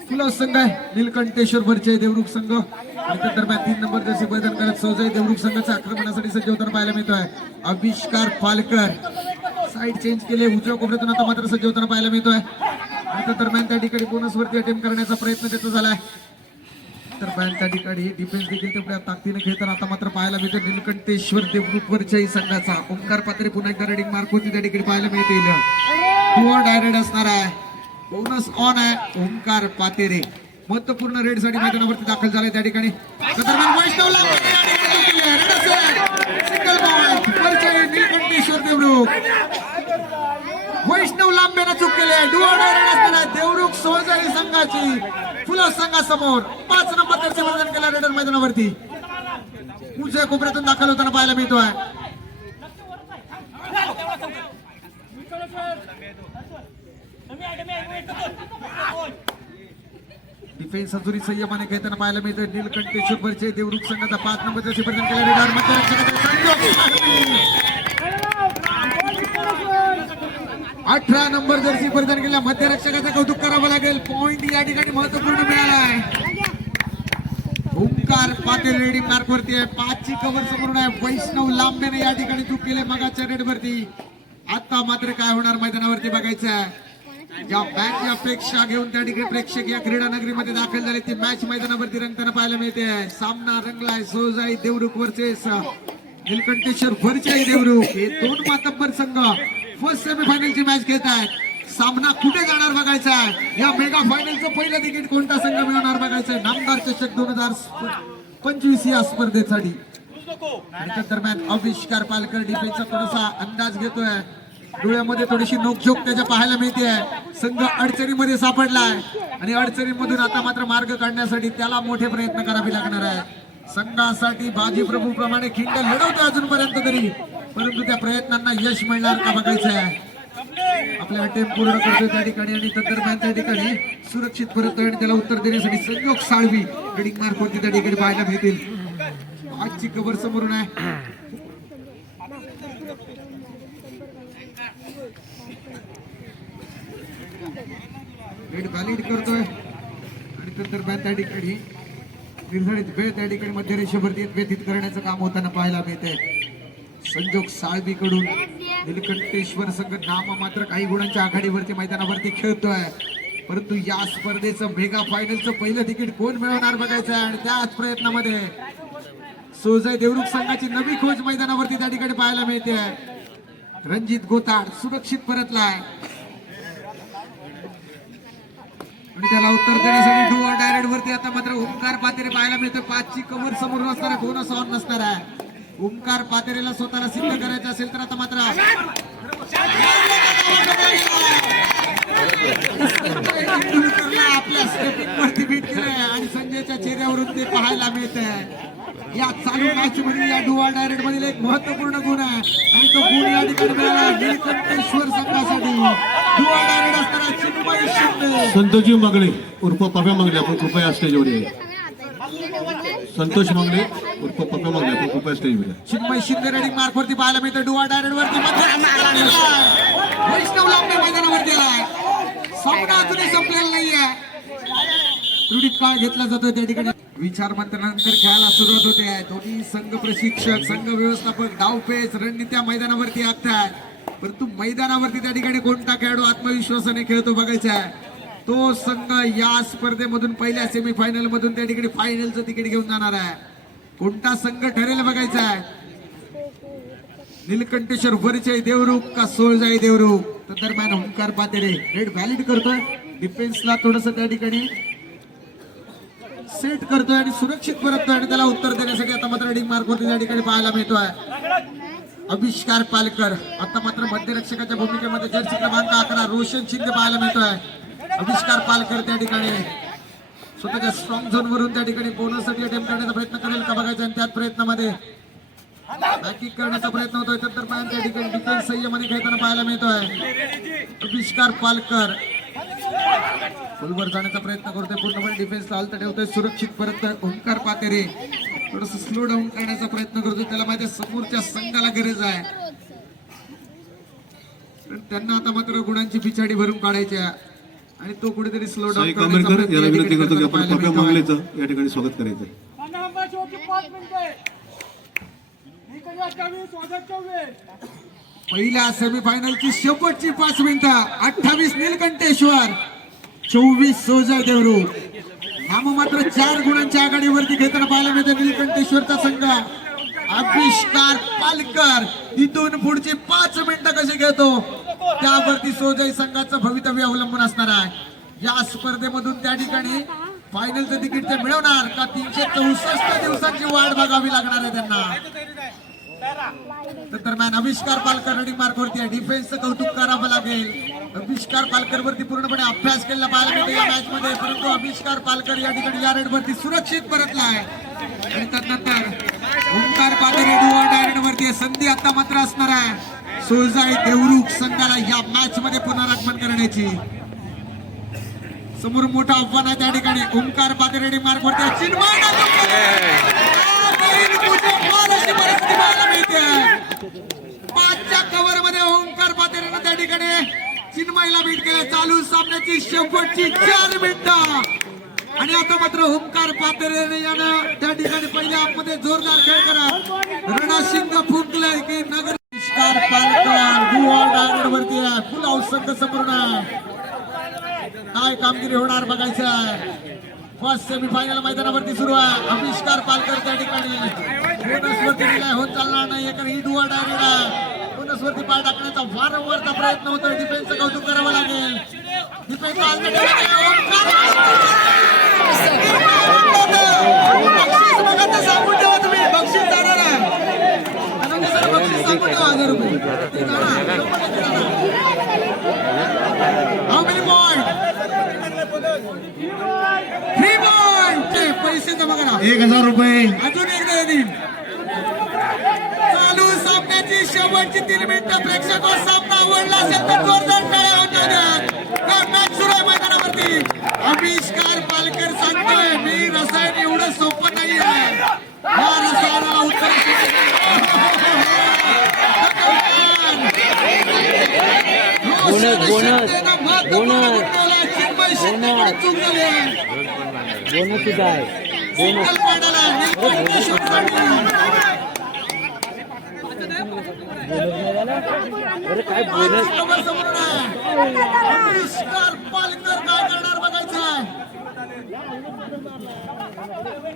फुलं संघ आहे नीलकंठेश्वर परिचय देवरुख संघ आणि त्या दरम्यान 3 नंबर जसे मैदान करत सोजई देवरुख संघाच्या आक्रमणासाठी सज्ज होताना पाहायला मिळतोय. आविष्कार पालकर साईड चेंज केले उजव्या कोपऱ्यातून आता मात्र सज्ज होताना पाहायला मिळतोय. आणि त्या दरम्यान त्या ठिकाणी बोनस वरती अटेम्प्ट करण्याचा प्रयत्न त्याचा झालाय. तर त्या ठिकाणी डिफेन्स देखील तेवढ्या ताकदीने खेळताना आता मात्र पाहायला मिळते नीलकंठेश्वर देवरुख परिचय संघाचा ओंकार पात्रे पुन्हा एकदा रेडिंग मार्क होती त्या ठिकाणी पाहायला मिळतील. डू ऑर डाय रेड असणार आहे. बोनस ऑन आहे. ओंकार पातेरे महत्वपूर्ण रेड साठी मैदानावरती दाखल झाले. त्या ठिकाणी वैष्णवला सिंगल पॉइंट परिचय नीलकंठेश्वर देवरुख. वैष्णव लांबेनं चूक केली आहे. डू ऑर डाय रेड असणार आहे. देवरुख सोजई संघाची फुलं संघासमोर 5 नंबर त्याचे वर्णन केलं रेडर मैदानावरती उजव्या कोपऱ्यातून दाखल होताना पाहायला मिळतोय. डिफेन्स अजूनही संयमाने खेळताना पाहायला मिळतोय. नीलकंठेश्वर परिचय देवरुख संघाचा 5 नंबर त्याचे वर्णन केलं रेडर मध्ये 18 नंबर जर्सी परिधान केलेल्या मध्यरक्षकाचं कौतुक करावं लागेल. पॉइंट या ठिकाणी महत्वपूर्ण मिळालाय. ओंकार पातेरे रेडिंग मार्क वरती आहे. 5 ची कव्हर समोरून आहे. वैष्णव लांबेने या ठिकाणी चूक केले मगाच्या रेड वरती. आता मात्र काय होणार मैदानावरती बघायचं आहे. ज्या मॅच अपेक्षा घेऊन त्या ठिकाणी प्रेक्षक या क्रीडा नगरीमध्ये दाखल झाले ती मॅच मैदानावरती रंगताना पाहायला मिळते. सामना रंगलाय. सोजई देवरुख वर्सेस नीलकंठेश्वर परिचय देवरुख. हे दोन मातब्बर संघ फर्स्ट सेमीफायनलची मॅच खेळत आहेत. सामना कुठे जाणार बघायचा आहे. या मेगा फायनलचं पहिलं तिकीट कोणता संघ मिळवणार बघायचं आहे. नामदार चषक 2025 या स्पर्धेसाठी. आणि त्या दरम्यान आविष्कार पालकर डिफेन्सचा थोडासा अंदाज घेतोय. डोळ्यामध्ये थोडीशी नोकझोक त्याच्या पाहायला मिळते. संघ अडचणीमध्ये सापडलाय आणि अडचणीमधून आता मात्र मार्ग काढण्यासाठी त्याला मोठे प्रयत्न करावे लागणार आहे. संघासाठी बाजीप्रभू प्रमाणे खिंड लढवते अजूनपर्यंत तरी, परंतु त्या प्रयत्नांना यश मिळणार का बघायचं आहे. आपले अटेम्प्ट पूर्ण करतोय त्या ठिकाणी आणि दरम्यान त्या ठिकाणी सुरक्षित परतोय आणि त्याला उत्तर देण्यासाठी संयोग साळवी गडिंग मार्कवरती त्या ठिकाणी पाहायला मिळतील. आजची कबर समोरून आहे. रेड व्हॅलिड करतोय आणि दरम्यान त्या ठिकाणी निर्धारित वेळ त्या ठिकाणी मध्य रेषेवरती व्यतीत करण्याचं काम होताना पाहायला मिळते. संजोग साळवीकडून निलकंठेश्वर संघ नाम मात्र काही गुणांच्या आघाडीवरती मैदानावरती खेळतोय, परंतु या स्पर्धेचं मेगा फायनलचं पहिलं तिकीट कोण मिळवणार बघायचं आहे. आणि त्याच प्रयत्नामध्ये सोजय देवरुख संघाची नवी खोज मैदानावरती त्या ठिकाणी पाहायला मिळते. रणजित गोताड सुरक्षित परतलाय आणि त्याला उत्तर देण्यासाठी डू ऑर डायरेक्ट वरती आता मात्र ओमकार पातेरे पाहायला मिळतोय. 5ची कव्हर समोर नसणार, बोनस ऑन नसणार आहे. ओमकार पातेरेला स्वतःला सिद्ध करायचं असेल तर आता मात्र आपल्या स्टेपिंग वरती बीट केलंय आणि संजयच्या चेहऱ्यावरून ते पाहायला मिळतंय. या चालू मॅच मध्ये या डू ऑर डायरेक्ट मधील एक महत्वपूर्ण गुण आहे आणि तो गुण या ठिकाणी मिळाला निलकंठेश्वर संघासाठी. डू ऑर डायरेक्ट असताना चिन्मय शिंदे, संतोषजी मागणे उर्फ पप्या मागणे आपण कृपया स्टेजवर या. संतोष मागणे उर्फ पप्या मागणे आपण कृपया स्टेजवर या. चिन्मय शिंदे रेडिंग मार्क वरती पाहायला मिळतं. डू ऑर डायरेक्ट वरती वैष्णव लांबे मैदानावरती आलाय. सामना अजूनही संपलेला नाहीये. त्रुटीत काळ घेतला जातोय त्या ठिकाणी. विचार मंथनानंतर खेळायला सुरुवात होते. दोन्ही संघ प्रशिक्षक, संघ व्यवस्थापक, डावपेच, रणनीत्या मैदानावरती आखतात, परंतु मैदानावरती त्या ठिकाणी कोणता खेळाडू आत्मविश्वासाने खेळतो बघायचा आहे. तो संघ या स्पर्धेमधून पहिल्या सेमीफायनल मधून त्या ठिकाणी फायनलचं तिकीट घेऊन जाणार आहे. कोणता संघ ठरेल बघायचा आहे. निलकंठेश्वर वरचे देवरुख का सोळजाई देवरुख. तर दरम्यान ओंकार पातेरे रेड व्हॅलिड करतोय. डिफेन्सला थोडस त्या ठिकाणी सेट करतोय आणि सुरक्षित परततोय आणि त्याला उत्तर देण्यासाठी आता मात्र रेडिंग मार्क वरती त्या ठिकाणी पाहायला मिळतोय. आविष्कार पालकर आता मात्र मध्यरक्षकाच्या भूमिकेमध्ये जर्सी क्रमांक 11 रोशन शिंदे पाहायला मिळतोय. आविष्कार पालकर त्या ठिकाणी स्वतःच्या स्ट्रॉंग झोन वरून त्या ठिकाणी बोनससाठी अटेम्प्ट करण्याचा प्रयत्न करेल का बघायचा आणि त्याच प्रयत्नामध्ये बॅकिंग करण्याचा प्रयत्न होतोय. तर दरम्यान त्या ठिकाणी डिफेन्स संयमाने खेळताना पाहायला मिळतोय. आविष्कार पालकर फुलवर जाण्याचा प्रयत्न करतोय, पूर्णपणे डिफेन्सला हालत ठेवतोय, सुरक्षित परत. ओंकार पातेरे थोडस स्लो डाऊन करण्याचा प्रयत्न करतोय. त्याला माहिती समोरच्या संघाला गरज आहे, त्यांना आता मात्र गुणांची पिछाडी भरून काढायची आहे आणि तो कुठेतरी स्लो डाऊन करण्याचा याला विनंती करतो की आपण पप्या मागलेचं या ठिकाणी स्वागत करायचं. पहिल्या सेमीफायनलची शेवटची 5 मिनिटं. 28 निलकंठेश्वर, 24 सोजय देवरुख. नाममात्र 4 गुणांच्या आघाडीवरती खेळताना पाहायला मिळते निलकंठेश्वरचा संघ. आविष्कार पालकर इथून पुढची 5 मिनिटं कशी घेतो त्यावरती सोजय संघाचं भवितव्य अवलंबून असणार आहे. या स्पर्धेमधून त्या ठिकाणी फायनलचं तिकीट ते मिळवणार का 364 दिवसांची वाट बघावी लागणार आहे त्यांना. दरम्यान आविष्कार पालकर रेडिंग मार्क वरती आहे. डिफेन्सचं कौतुक करावं लागेल. आविष्कार पालकर वरती पूर्णपणे अभ्यास केला पाहायला मिळतो या मॅच मध्ये, परंतु आविष्कार पालकर या ठिकाणी या रेड वरती सुरक्षित परतला आहे आणि त्यानंतर ओंकार पातेरे डू ऑर डायरेक्ट वरती संधी आता मात्र असणार आहे सोळजाई देवरुख संघाला या मॅच मध्ये पुनरागमन करण्याची. समोर मोठा आव्हान आहे त्या ठिकाणी. ओंकार पातेरे रेडिंग मार्क वरती पाहायला मिळते. 5च्या कव्हर मध्ये ओंकार पातेरेनं त्या ठिकाणी चिन्मयला बीट केलं. चालू सामन्याची शेवटची 4 मिनिटं आणि आता मात्र ओंकार पातेरे यानं त्या ठिकाणी पहिल्या मध्ये जोरदार खेळ करा रणशिंग फुंकलंय की नगर. पालकर डू ऑर डायरेक्ट वरती आहे. फुल हाऊस संघ समोर काय कामगिरी होणार बघायचं आहे. फर्स्ट सेमीफायनल मैदानावरती सुरू आहे. आविष्कार पालकर त्या ठिकाणी बोनस वरती दिलाय, होत चालणार नाही कारण ही डू ऑर डायरेक्ट आहे. बोनस वरती पाय टाकण्याचा वारंवारचा प्रयत्न होतोय. डिफेन्सचं कौतुक करावं लागेल. डिफेन्स सांगून ठेवा तुम्ही, बक्षीस जाणार आहे. बक्षीस सांगून ठेवा 1000 रुपये. ते जाणार. How many point? 3 point. पैसे जमा करा. 1000 रुपये. अजून एकदा येतील. चालू सामन्याची शेवटची 3 मिनिटं. प्रेक्षक सामना आवडला असेल तर जोरदार टाळ्या होत्या द्या. मॅच सुरू आहे मैदानावरती. आविष्कार पालकर सांगतोय मी रसायन एवढं सोपं नाही आहे. या रसायनाला उत्तर काय बोनस पालकर काय करणार बघायचं आहे.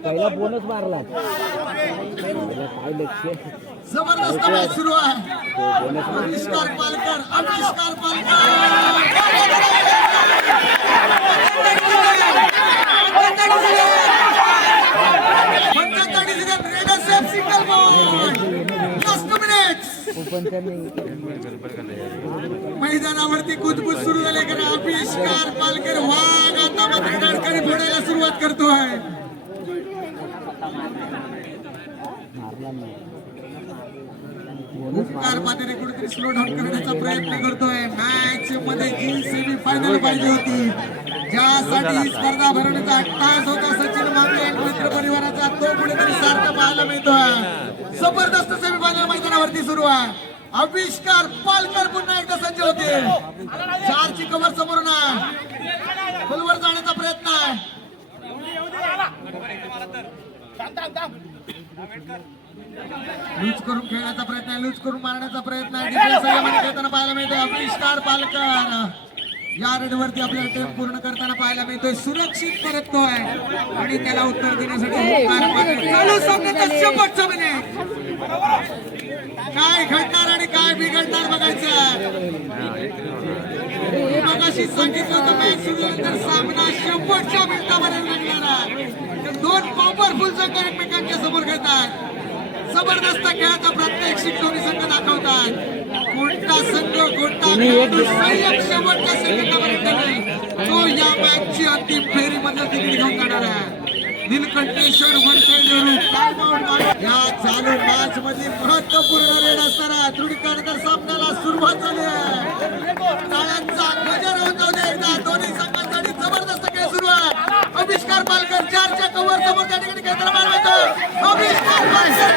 पहिला बोनस मारला काय लक्ष जबरदस्त मॅच सुरू आहे. आविष्कार पालकर मैदानावरती कुजबूज सुरू झाले कारण आविष्कार पालकर वाघ आता मात्र डळकरी फोडायला सुरुवात करतोय. उपकार पातळी कुठेतरी स्लो डाऊन करण्याचा प्रयत्न करतोय. मॅच मध्ये जी सेमी फायनल पाहिजे होती, ज्यासाठी ही स्पर्धा भरवण्याचा अट्टास होता सचिन मांगे आणि मित्र परिवाराचा, तो कुठेतरी सार्थ पाहायला मिळतोय. जबरदस्त सेमी फायनल मैदानावरती सुरू आहे. आविष्कार पालकर पुन्हा एकदा सज्ज होते. 4ची कव्हर समोरून आहे. खोलवर जाण्याचा प्रयत्न आहे. लूज करून खेळण्याचा प्रयत्न आहे. लूज करून मारण्याचा प्रयत्न आहे. डिफेन्स मध्ये खेळताना पाहायला मिळतो आविष्कार पालकर. या रेडवरती आपल्याला टेप पूर्ण करताना पाहायला मिळतोय. सुरक्षित परततोय आणि त्याला उत्तर देण्यासाठी चालू सामन्याचा शेवटचा मिनिट. काय घडणार आणि काय बिघडणार बघायचं. मगाशी सांगितलं होतं मॅच सुरूनंतर सामना शेवटच्या मिनिटापर्यंत लागणार आहे. 2 पॉवरफुल संघ एकमेकांच्या समोर खेळतात. जबरदस्त खेळाचा प्रात्यक्षिक दोन्ही संघ दाखवतात. कोणता संघ कोणता खेळाडू संयम शेवटच्या सेकंदापर्यंत तो या मॅचची अंतिम फेरी मधलं तिकीट घेऊन जाणार आहे. नीलकंठेश्वर या चालू मॅच मध्ये महत्वपूर्ण रेड असणार आहे. त्रुटीनंतर सामन्याला सुरुवात झाली आहे. टाळ्यांचा गजर होऊन जाऊ दे एकदा. दोन्ही संघांसाठी जबरदस्त खेळ सुरू आहे. आविष्कार पालकर 4च्या कव्हर समोर त्या ठिकाणी खेळताना पाहायला मिळतो. आविष्कार पालकर